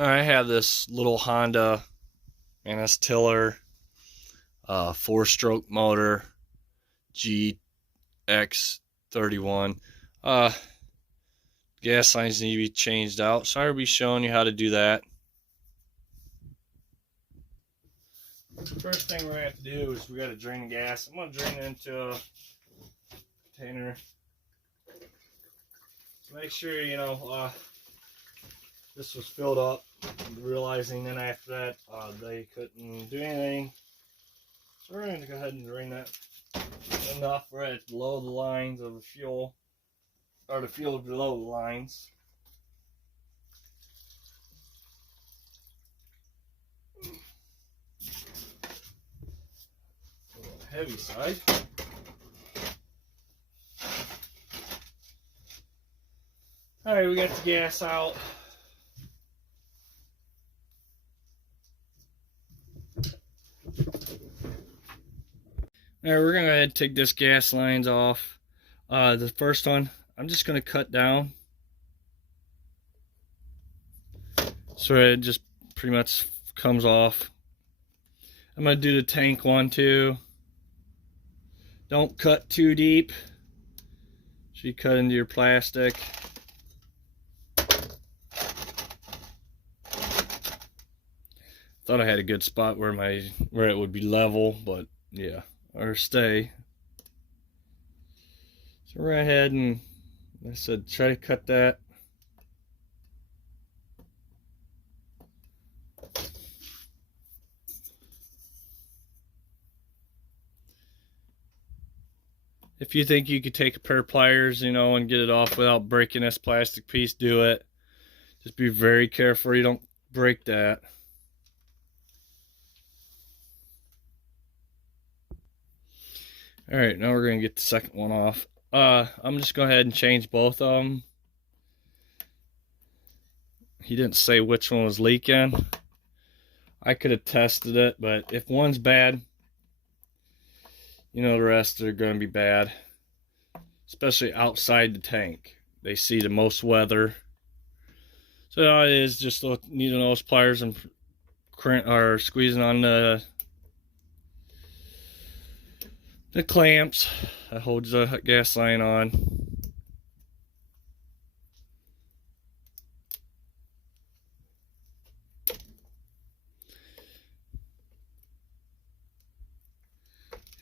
I have this little Honda Mantis tiller, 4-stroke motor, GX31. Uh, Gas lines need to be changed out, so I'll be showing you how to do that. The first thing we're going to have to do is we got to drain the gas. I'm going to drain it into a container. So make sure, this was filled up, realizing then after that they couldn't do anything. So we're going to go ahead and drain that enough where it's below the lines of the fuel, or the fuel below the lines. Heavy side. Alright, we got the gas out. Alright, we're going to go ahead and take this gas lines off. The first one, I'm just going to cut down. So it just pretty much comes off. I'm going to do the tank one too. Don't cut too deep. So you cut into your plastic. Thought I had a good spot where it would be level, but yeah, or stay. So right ahead and, like I said, try to cut that. If you think you could take a pair of pliers, and get it off without breaking this plastic piece, do it. Just be very careful you don't break that. Alright, now we're going to get the second one off. I'm just going to go ahead and change both of them. He didn't say which one was leaking. I could have tested it, but if one's bad, the rest are going to be bad. Especially outside the tank. They see the most weather. So all it is, just needing those pliers and squeezing on the clamps that holds the gas line on.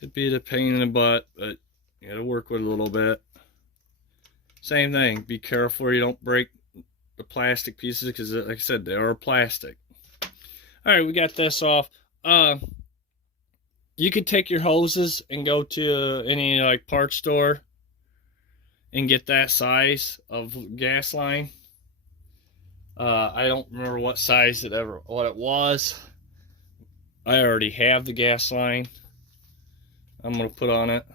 Could be the pain in the butt, but you gotta work with it a little bit. Same thing, be careful you don't break the plastic pieces, because like I said, they are plastic. Alright, we got this off. You could take your hoses and go to any parts store and get that size of gas line. I don't remember what size what it was. I already have the gas line I'm going to put on it.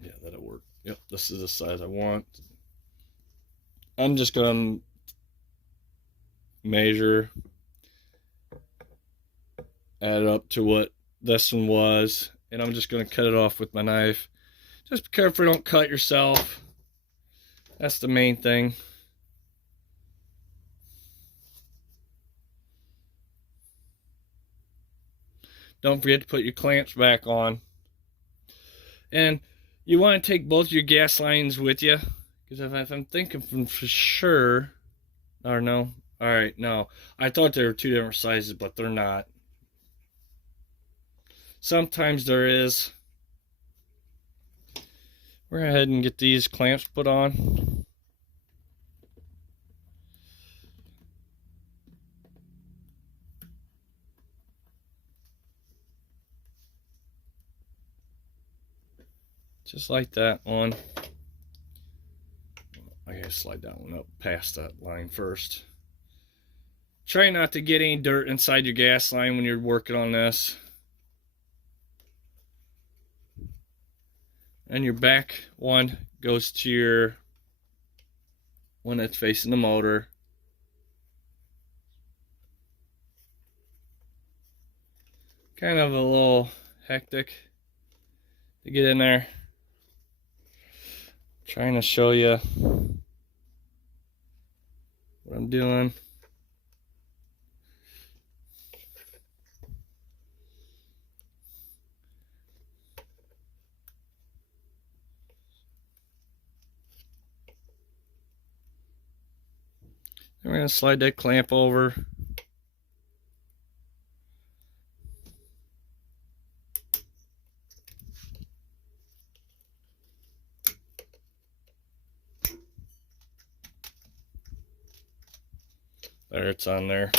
Yeah, that'll work. Yep, this is the size I want. I'm just going to measure, add it up to what this one was, and I'm just going to cut it off with my knife. Just be careful you don't cut yourself. That's the main thing. Don't forget to put your clamps back on. And you want to take both your gas lines with you, because if I'm thinking for sure, or no, alright, no. I thought they were two different sizes, but they're not. Sometimes there is. We're going to go ahead and get these clamps put on. Just like that one. I gotta slide that one up past that line first. Try not to get any dirt inside your gas line when you're working on this. And your back one goes to your one that's facing the motor. Kind of a little hectic to get in there. Trying to show you doing. And we're going to slide that clamp over. There, it's on there.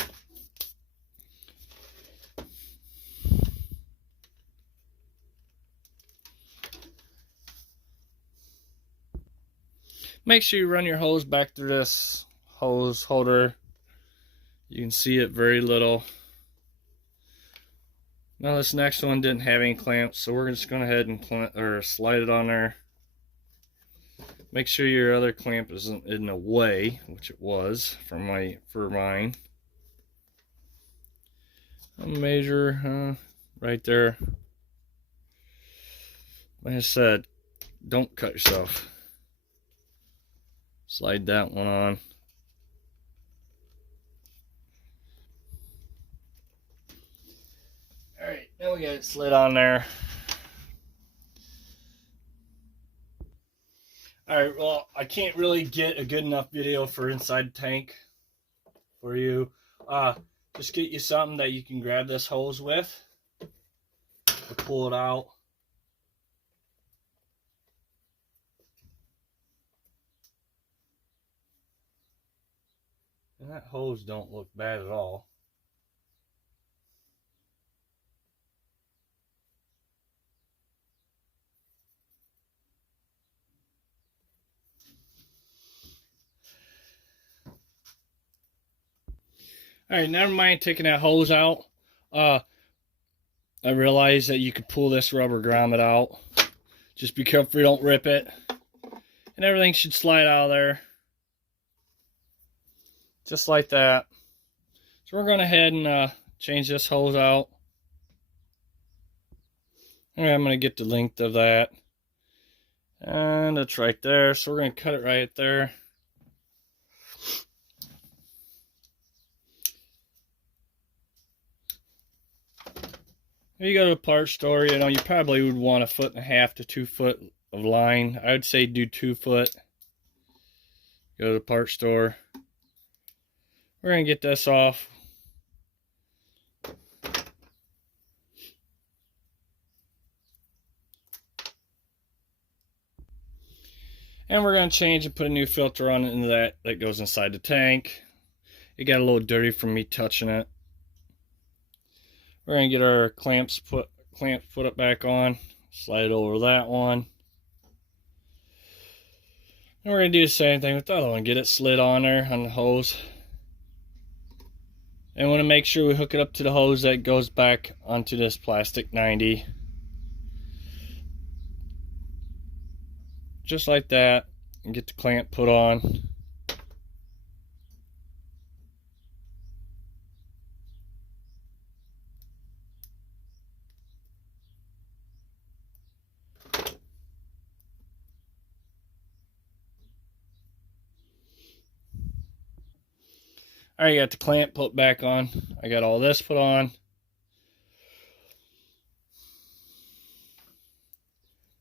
Make sure you run your hose back through this hose holder. You can see it very little. Now this next one didn't have any clamps, so we're just going to head and slide it on there. Make sure your other clamp isn't in the way, which it was for mine. I'll measure right there. Like I said, don't cut yourself. Slide that one on. Alright, now we got it slid on there. Alright, well, I can't really get a good enough video for inside the tank for you. Just get you something that you can grab this hose with to pull it out. And that hose don't look bad at all. Alright, never mind taking that hose out. I realized that you could pull this rubber grommet out. Just be careful you don't rip it. And everything should slide out of there. Just like that. So we're going to head and change this hose out. And I'm going to get the length of that. And it's right there. So we're going to cut it right there. If you go to a parts store, you know, you probably would want 1.5 to 2 foot of line. I would say do 2 foot. Go to the parts store. We're going to get this off. And we're going to change and put a new filter on into that goes inside the tank. It got a little dirty from me touching it. We're going to get our clamps put it back on. Slide it over that one. And we're going to do the same thing with the other one. Get it slid on there on the hose. And want to make sure we hook it up to the hose that goes back onto this plastic 90. Just like that. And get the clamp put on. Alright, got the clamp put back on. I got all this put on.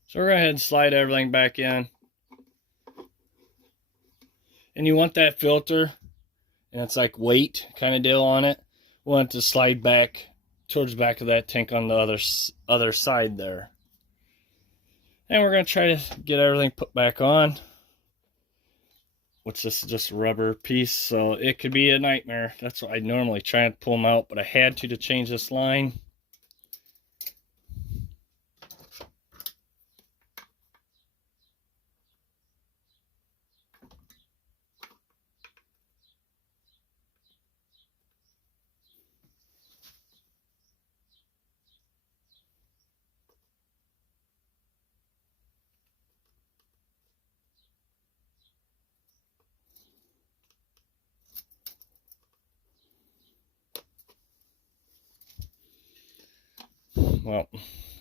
So we're going to go ahead and slide everything back in. And you want that filter, and it's like weight kind of deal on it. We want it to slide back towards the back of that tank on the other side there. And we're going to try to get everything put back on. Which this is just a rubber piece, so it could be a nightmare. That's why I normally try and pull them out, but I had to change this line. Well,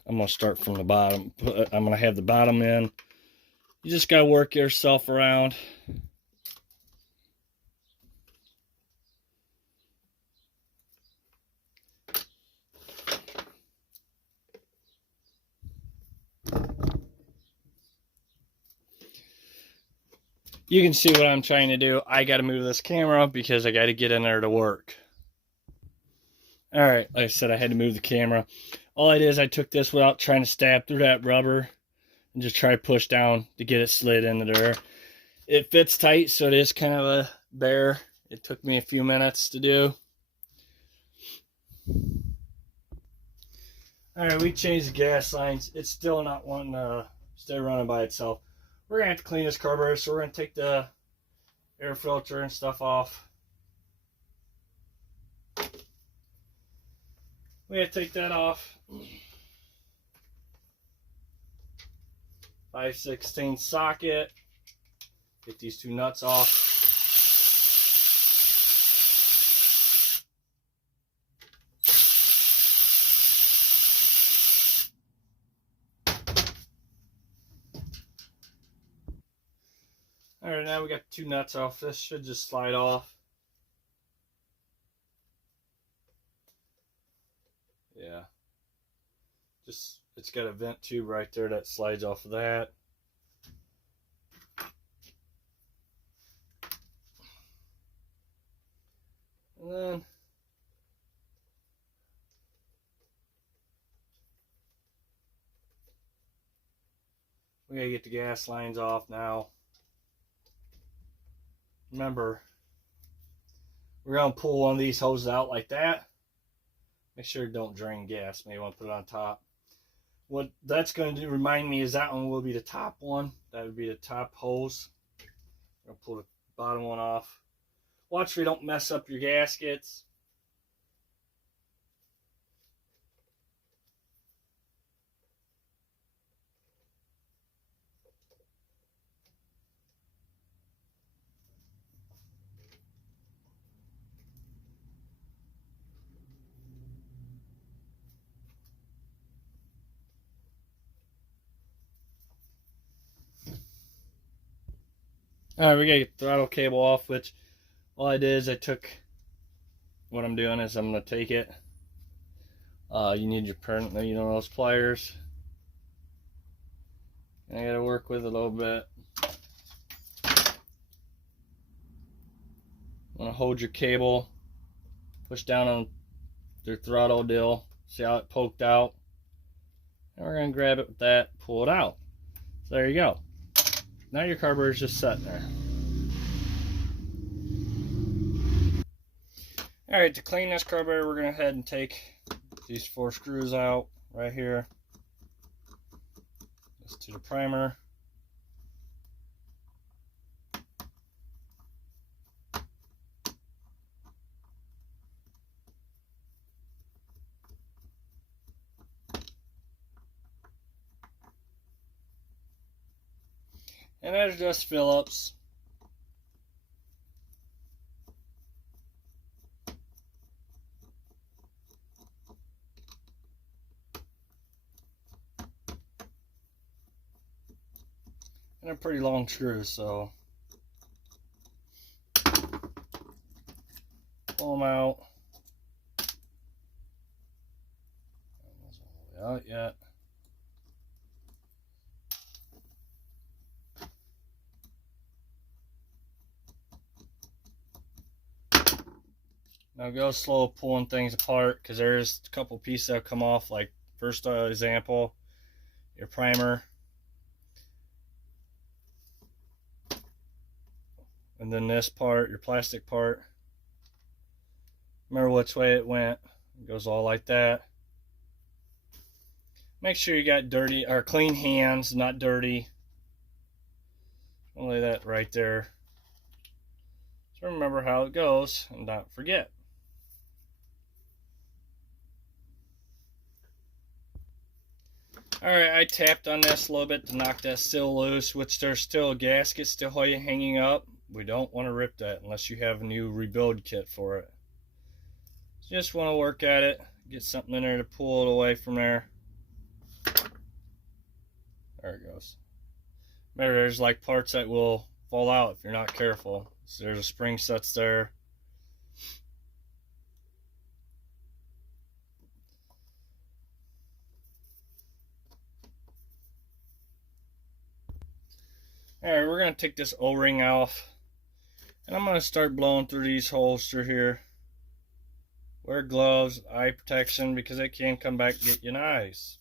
I'm going to start from the bottom. I'm going to have the bottom in. You just got to work yourself around. you can see what I'm trying to do. I got to move this camera because I got to get in there to work. All right, like I said, I had to move the camera. All I did is I took this without trying to stab through that rubber and just try to push down to get it slid into there. It fits tight, so it is kind of a bear. It took me a few minutes to do. All right, we changed the gas lines. It's still not wanting to stay running by itself. We're going to have to clean this carburetor, so we're going to take the air filter and stuff off. We have to take that off. 5/16 socket. Get these two nuts off. Alright, now we got two nuts off. This should just slide off. Yeah. Just, it's got a vent tube right there that slides off of that. And then we gotta get the gas lines off now. Remember, we're gonna pull one of these hoses out like that. Make sure it don't drain gas. Maybe want to put it on top. What that's going to do, remind me, is that one will be the top one. That would be the top hose. I'm gonna pull the bottom one off. Watch we don't mess up your gaskets. Alright, we gotta get the throttle cable off, which all I did is I took, what I'm doing is I'm gonna take it. You need your those pliers. And I gotta work with it a little bit. Want to hold your cable, push down on your throttle deal, see how it poked out, and we're going to grab it with that, pull it out. So there you go. Now your carburetor is just sitting there. Alright, to clean this carburetor, we're going to head and take these 4 screws out right here. This to the primer. And there's just Phillips. And they're pretty long screws, so pull them out. That's all the way out yet. Now go slow pulling things apart, because there's a couple pieces that come off. Like first example, your primer, and then this part, your plastic part. Remember which way it went. It goes all like that. Make sure you got dirty or clean hands, not dirty. I'll lay that right there. So remember how it goes and not forget. Alright, I tapped on this a little bit to knock that seal loose, which there's still a gasket still hanging up. We don't want to rip that unless you have a new rebuild kit for it. So just want to work at it, get something in there to pull it away from there. There it goes. Remember, there's like parts that will fall out if you're not careful. So there's a spring sets there. Alright, we're going to take this O-ring off. And I'm going to start blowing through these holes through here. Wear gloves, eye protection, because it can come back and get you in the eyes.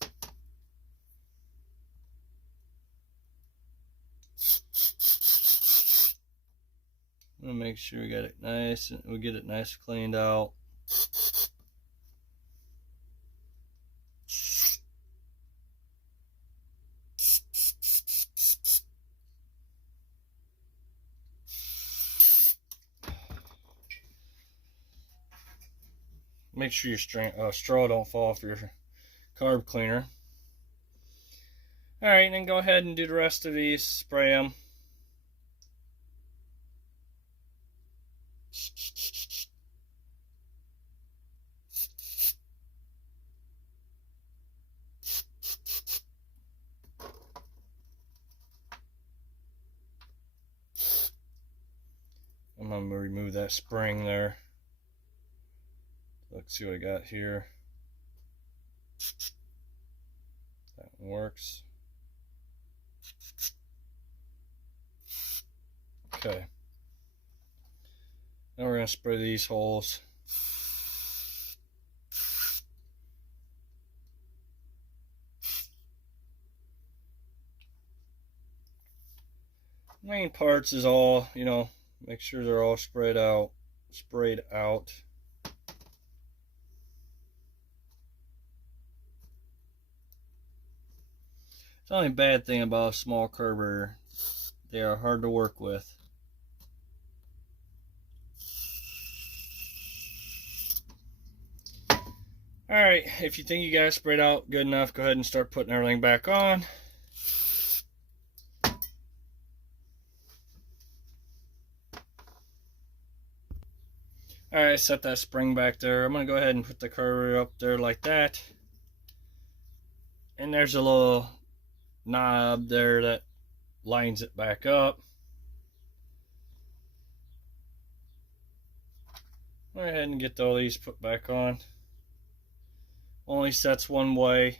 I'm going to make sure we get it nice cleaned out. Make sure your straw don't fall off your carb cleaner. Alright, and then go ahead and do the rest of these. Spray them. I'm going to remove that spring there. Let's see what I got here. That one works. Okay. Now we're going to spray these holes. Main parts is all, make sure they're all sprayed out. The only bad thing about a small carburetor, they are hard to work with. Alright, if you think you got it sprayed out good enough, go ahead and start putting everything back on. Alright, set that spring back there. I'm going to go ahead and put the carburetor up there like that. And there's a little knob there that lines it back up. Go ahead and get all these put back on. Only sets one way.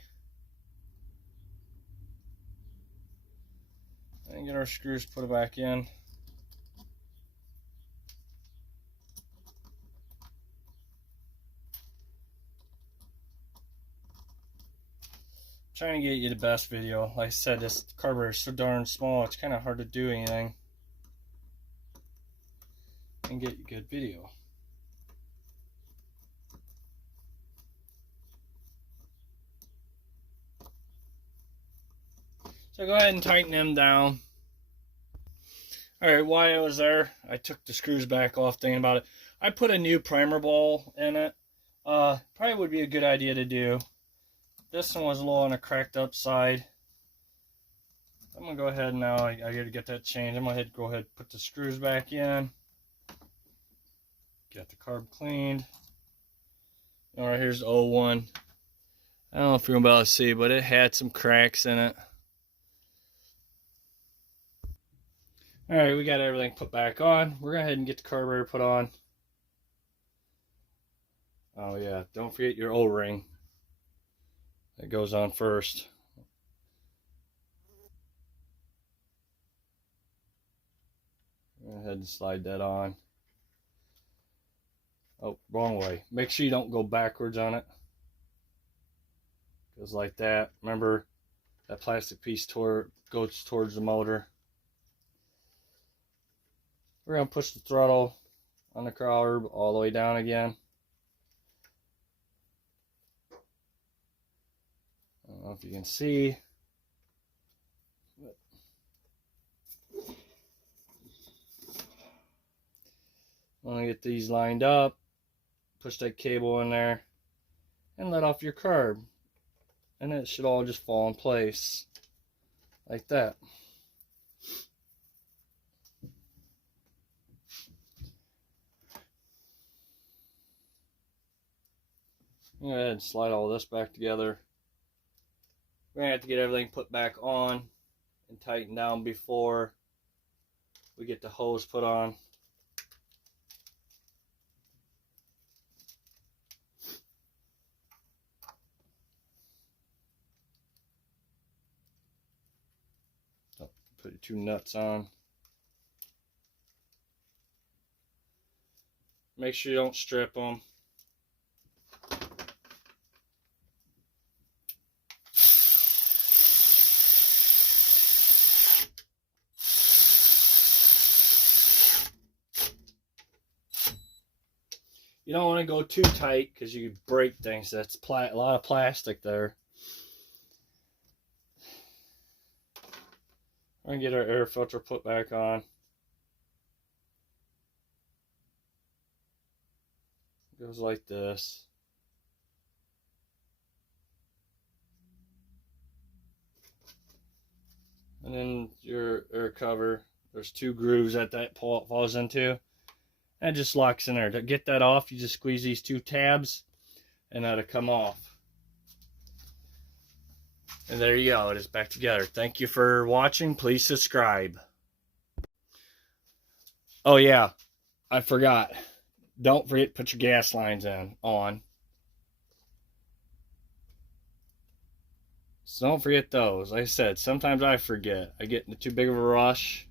And get our screws put it back in. Trying to get you the best video. Like I said, this carburetor is so darn small, it's kind of hard to do anything and get you good video. So go ahead and tighten them down. Alright, while I was there, I took the screws back off thinking about it. I put a new primer ball in it. Probably would be a good idea to do. This one was a little on the cracked up side. I'm going to go ahead now. I got to get that changed. I'm going to go ahead and put the screws back in. Get the carb cleaned. Alright, here's the 01. I don't know if you're going to be able to see, but it had some cracks in it. Alright, we got everything put back on. We're going to go ahead and get the carburetor put on. Oh yeah, don't forget your O-ring. That goes on first. Go ahead and slide that on. Oh, wrong way. Make sure you don't go backwards on it. Goes like that. Remember, that plastic piece goes towards the motor. We're going to push the throttle on the carb all the way down again. I don't know if you can see. I want to get these lined up. Push that cable in there and let off your carb. And it should all just fall in place like that. Go ahead and slide all this back together. We're going to have to get everything put back on and tighten down before we get the hose put on. two nuts on. Make sure you don't strip them. You don't want to go too tight because you break things. That's a lot of plastic there. We're going to get our air filter put back on. It goes like this. And then your air cover, there's two grooves that falls into. And it just locks in there. To get that off, you just squeeze these two tabs and that'll come off. And there you go, it is back together. Thank you for watching. Please subscribe. Oh yeah, I forgot. Don't forget to put your gas lines on. So don't forget those. Like I said, sometimes I forget. I get into too big of a rush.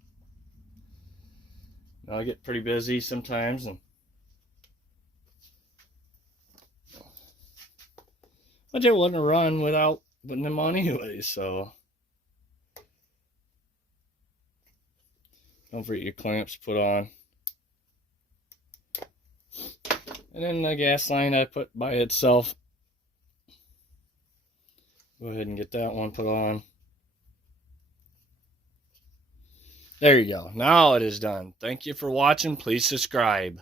I get pretty busy sometimes, and but it wouldn't run without putting them on anyway, so don't forget your clamps put on. And then the gas line I put by itself. Go ahead and get that one put on. There you go. Now it is done. Thank you for watching. Please subscribe.